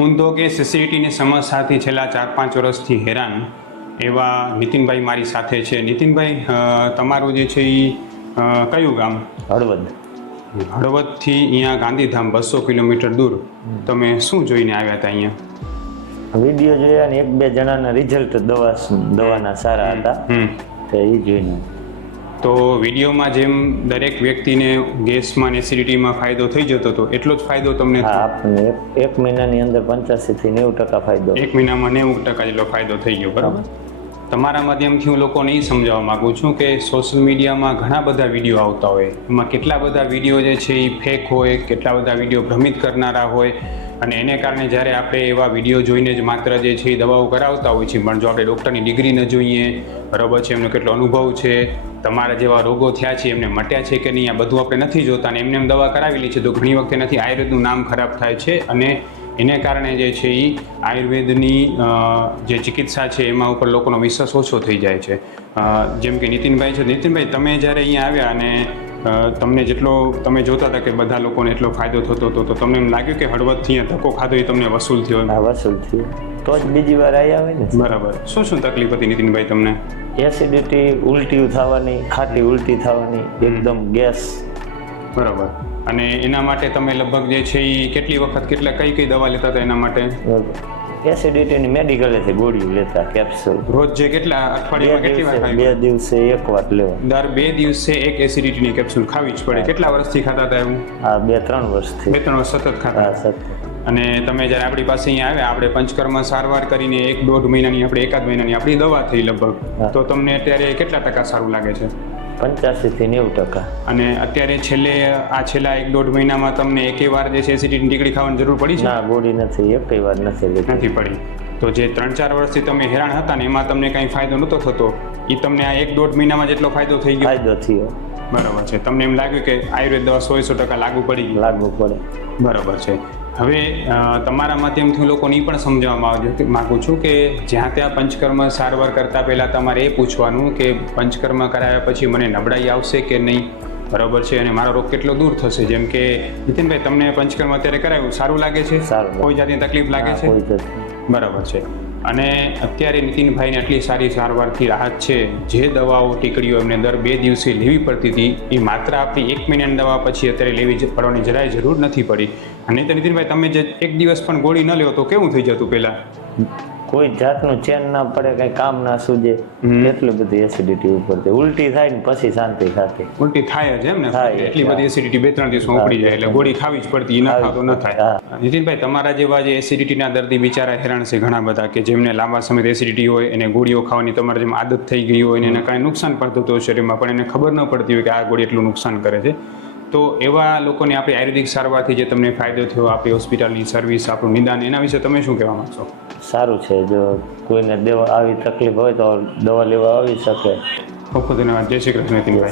ઊંધો કે સિસિલિટીની સમસ્યાથી છેલ્લા ચાર પાંચ વર્ષથી હેરાન એવા નીતિનભાઈ મારી સાથે છે. નીતિનભાઈ તમારું જે છે એ કયું ગામ? હળવદ. હળવદથી અહીંયા ગાંધીધામ બસો કિલોમીટર દૂર. તમે શું જોઈને આવ્યા હતા અહીંયા? વીડિયો જોયા અને એક બે જણાના રિઝલ્ટ દવા દવાના સારા હતા. તો એ જોઈને તો વિડીયોમાં જેમ દરેક વ્યક્તિને ગેસમાં ને એસિડિટીમાં ફાયદો થઈ જતો હતો એટલો જ ફાયદો તમને આપને એક મહિનાની અંદર પંચ્યાસી થી નેવું ટકા ફાયદો. એક મહિનામાં નેવું ટકા જેટલો ફાયદો થઈ ગયો બરાબર? તમારા માધ્યમથી હું લોકોને એ સમજાવવા માગું છું કે સોશિયલ મીડિયામાં ઘણા બધા વીડિયો આવતા હોય. એમાં કેટલા બધા વીડિયો જે છે એ ફેક હોય કેટલા બધા વીડિયો ભ્રમિત કરનારા હોય અને એને કારણે જ્યારે આપણે એવા વીડિયો જોઈને જ માત્ર જે છે એ દવાઓ કરાવતા હોય છે પણ જો આપણે ડૉક્ટરની ડિગ્રી ન જોઈએ, બરાબર છે, એમનો કેટલો અનુભવ છે, તમારા જેવા રોગો થયા છે, એમને મટ્યા છે કે નહીં, આ બધું આપણે નથી જોતા અને એમને એમ દવા કરાવેલી છે, તો ઘણી વખતે નથી આયુર્વેદનું નામ ખરાબ થાય છે અને એને કારણે જે છે એ આયુર્વેદની જે ચિકિત્સા છે એમાં ઉપર લોકોનો વિશ્વાસ ઓછો થઈ જાય છે. જેમ કે નીતિનભાઈ છે. નીતિનભાઈ, તમે જ્યારે અહીંયા આવ્યા અને તમને જેટલો તમે જોતા હતા કે બધા લોકોને એટલો ફાયદો થતો હતો તો તમને એમ લાગ્યું કે હળવદથી ધક્કો ખાધો એ તમને વસૂલ થયો વસૂલ થયો. તો જ બીજી વાર આવી આવે ને? બરાબર. શું શું તકલીફ હતી નીતિનભાઈ તમને? એસિડિટી ઉલટી થવાની ખાટી ઉલટી થવાની એકદમ ગેસ. બરાબર. અને એના માટે તમે લગભગ જે છે એ કેટલી વખત કેટલા કઈ કઈ દવા લેતા હતા એના માટે? એસિડિટીની મેડિકલેથી ગોળીઓ લેતા કેપ્સ્યુલ રોજ જે કેટલા અઠવાડિયામાં કેટલી વાર ખાવી બે દિવસે એક વાર લેવા. દર બે દિવસે એક એસિડિટીની કેપ્સ્યુલ ખાવી જ પડે. કેટલા વર્ષથી ખાતા હતા એવું? હા બે ત્રણ વર્ષથી. બે ત્રણ વર્ષ સતત ખાતા હા સત્ય અને તમે જ્યારે આપણી પાસે અહીંયા આવ્યા આપણે પંચકર્મ સારવાર કરીને એક દોઢ મહિનાની આપણે એકાદ મહિનાની આપણી દવા થઈ લગભગ તો તમને અત્યારે કેટલા ટકા સારું લાગે છે? પંચ્યાસી થી નેવું ટકા. અને અત્યારે છેલ્લે આ છેલ્લા એક દોઢ મહિનામાં તમને એકે વાર જે છે એસિડિટીની ટીકડી ખાવાની જરૂર પડી છે? ના ગોળી નથી એક વાર નથી નથી પડી. તો જે ત્રણ ચાર વર્ષથી તમે હેરાન હતા ને એમાં તમને કંઈ ફાયદો નહોતો થતો? એ તમને આ એક દોઢ મહિનામાં જેટલો ફાયદો થઈ ગયો? ફાયદો થયો. બરાબર છે. તમને એમ લાગ્યું કે આયુર્વેદ દવા સો સો ટકા લાગુ પડી લાગુ પડે. બરાબર છે. હવે તમારા માધ્યમથી હું લોકોને એ પણ સમજાવવા માગું છું કે જ્યાં ત્યાં પંચકર્મ સારવાર કરતાં પહેલાં તમારે એ પૂછવાનું કે પંચકર્મ કરાવ્યા પછી મને નબળાઈ આવશે કે નહીં? બરાબર છે? અને મારો રોગ કેટલો દૂર થશે? જેમ કે નીતિનભાઈ તમને પંચકર્મ અત્યારે કરાવ્યું સારું લાગે છે? કોઈ જાતની તકલીફ લાગે છે? બરાબર છે. અને અત્યારે નીતિનભાઈને આટલી સારી સારવારથી રાહત છે, જે દવાઓ ટીકડીઓ એમને દર બે દિવસે લેવી પડતી હતી, એ માત્ર આપણી એક મહિનાની દવા પછી અત્યારે લેવી પડવાની જરાય જરૂર નથી પડી. અને તો નીતિનભાઈ, તમે જે એક દિવસ પણ ગોળી ન લ્યો તો કેવું થઈ જતું પહેલાં? કોઈ જાતનું ચેન ના પડે કઈ કામ ના સૂજે. એટલી બધી એસિડિટી ઉપર છે. ઉલટી થાય ને પછી શાંતિ થતી. ઉલટી થાય જ એમ ને? એટલી બધી એસિડિટી બે ત્રણ દિવસમાં ઉપડી જાય એટલે ગોળી ખાવી જ પડતી એ ન ખાતો ન થાય. નીતિનભાઈ તમારા જેવા જે એસિડિટીના દર્દી બિચારા હેરાન છે ઘણા બધા કે જેમને લાંબા સમયથી એસિડિટી હોય એને ગોળીઓ ખાવાની તમારી જેમ આદત થઈ ગઈ હોય અને એને કાંઈ નુકસાન પડતું હતું શરીરમાં પણ એને ખબર ન પડતી હોય કે આ ગોળી એટલું નુકસાન કરે છે. તો એવા લોકોને આપણી આયુર્વેદિક સારવારથી જે તમને ફાયદો થયો આપણી હોસ્પિટલની સર્વિસ આપણું નિદાન એના વિશે તમે શું કહેવા માંગશો? સારું છે. જો કોઈને દેવા આવી તકલીફ હોય તો દવા લેવા આવી શકે. ખૂબ ખૂબ ધન્યવાદ. જય શ્રી કૃષ્ણ નીતિનભાઈ.